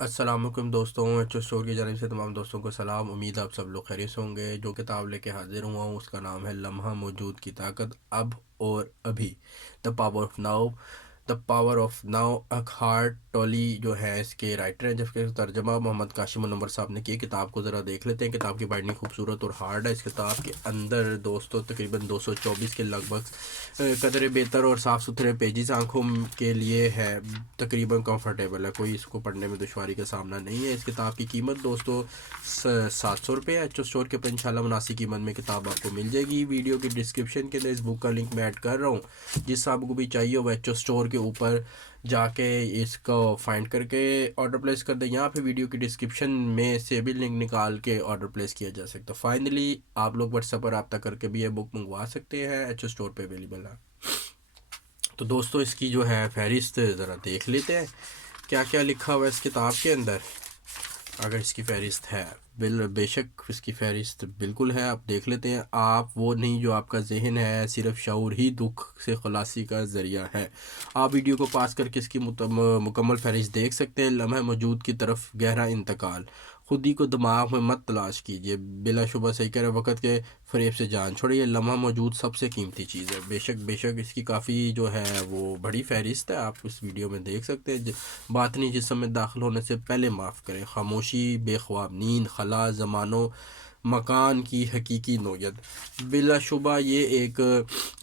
السلام علیکم دوستوں، ایچ او اسٹور کی جانب سے تمام دوستوں کو سلام۔ امید آپ سب لوگ خیریت سے ہوں گے۔ جو کتاب لے کے حاضر ہوا ہوں اس کا نام ہے لمحہ موجود کی طاقت، اب اور ابھی، the power of now. The power of now Eckhart Tolle جو ہے اس کے رائٹر ہیں، جس کے ترجمہ محمد کاشم منور صاحب نے کی۔ کتاب کو ذرا دیکھ لیتے ہیں۔ کتاب کی بائنڈنگ خوبصورت اور ہارڈ ہے۔ اس کتاب کے اندر دوستوں تقریباً 224 کے لگ بھگ قدر بہتر اور صاف ستھرے پیجز آنکھوں کے لیے ہے، تقریباً کمفرٹیبل ہے، کوئی اس کو پڑھنے میں دشواری کا سامنا نہیں ہے۔ اس کتاب کی قیمت دوستو 700 روپے ہے۔ ایچ او اسٹور کے اوپر انشاءاللہ مناسب قیمت میں کتاب آپ کو مل جائے گی۔ ویڈیو کی ڈسکرپشن کے اندر اس بک کا لنک میں ایڈ کر رہا ہوں، جس آپ کو بھی چاہیے وہ ایچ او اسٹور کے اوپر جا کے اس کو فائنڈ کر کے آرڈر پلیس کر دیں۔ یہاں پہ ویڈیو کی ڈسکرپشن میں سے بھی لنک نکال کے آرڈر پلیس کیا جا سکتا ہے۔ فائنلی آپ لوگ واٹس ایپ پر رابطہ کر کے بھی یہ بک منگوا سکتے ہیں، ایچ او اسٹور پہ اویلیبل ہے۔ تو دوستو اس کی جو ہے فہرست ذرا دیکھ لیتے ہیں کیا کیا لکھا ہوا ہے اس کتاب کے اندر۔ اگر اس کی فہرست ہے، بے شک اس کی فہرست بالکل ہے، آپ دیکھ لیتے ہیں۔ آپ وہ نہیں جو آپ کا ذہن ہے، صرف شعور ہی دکھ سے خلاصی کا ذریعہ ہے۔ آپ ویڈیو کو پاس کر کے اس کی مکمل فہرست دیکھ سکتے ہیں۔ لمحہ موجود کی طرف گہرا انتقال، خودی کو دماغ میں مت تلاش کیجیے، بلا شبہ صحیح کہہ رہے، وقت کے فریب سے جان چھوڑیے۔ لمحہ موجود سب سے قیمتی چیز ہے۔ بے شک اس کی کافی جو ہے وہ بڑی فہرست ہے، آپ اس ویڈیو میں دیکھ سکتے ہیں۔ باطنی جسم میں داخل ہونے سے پہلے معاف کریں، خاموشی، بے خواب نیند، خلا، زمان و مکان کی حقیقی نوعیت۔ بلا شبہ یہ ایک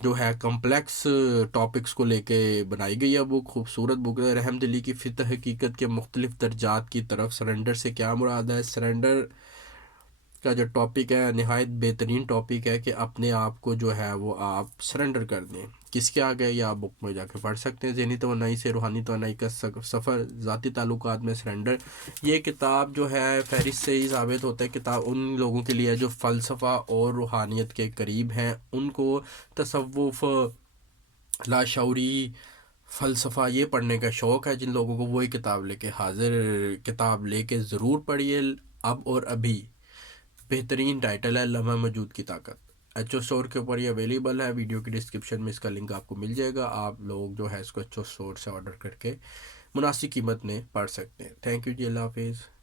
جو ہے کمپلیکس ٹاپکس کو لے کے بنائی گئی ہے بک، خوبصورت بک ہے۔ رحم دلی کی فتح حقیقت کے مختلف درجات کی طرف۔ سرنڈر سے کیا مراد ہے؟ سرنڈر کا جو ٹاپک ہے نہایت بہترین ٹاپک ہے کہ اپنے آپ کو جو ہے وہ آپ سرنڈر کر دیں۔ کس کے آگے یہ آپ بک میں جا کے پڑھ سکتے ہیں۔ ذہنی توانائی سے روحانی توانائی کا سفر، ذاتی تعلقات میں سرنڈر۔ یہ کتاب جو ہے فہرست سے ہی ثابت ہوتا ہے، کتاب ان لوگوں کے لیے جو فلسفہ اور روحانیت کے قریب ہیں، ان کو تصوف، لاشعوری فلسفہ یہ پڑھنے کا شوق ہے۔ جن لوگوں کو وہی کتاب لے کے ضرور پڑھیے۔ اب اور ابھی، بہترین ٹائٹل ہے لمحہ موجود کی طاقت۔ ایچ او اسٹور کے اوپر یہ اویلیبل ہے۔ ویڈیو کی ڈسکرپشن میں اس کا لنک آپ کو مل جائے گا۔ آپ لوگ جو ہے اس کو ایچ او اسٹور سے آرڈر کر کے مناسب قیمت میں پڑھ سکتے ہیں۔ تھینک یو جی، اللہ حافظ۔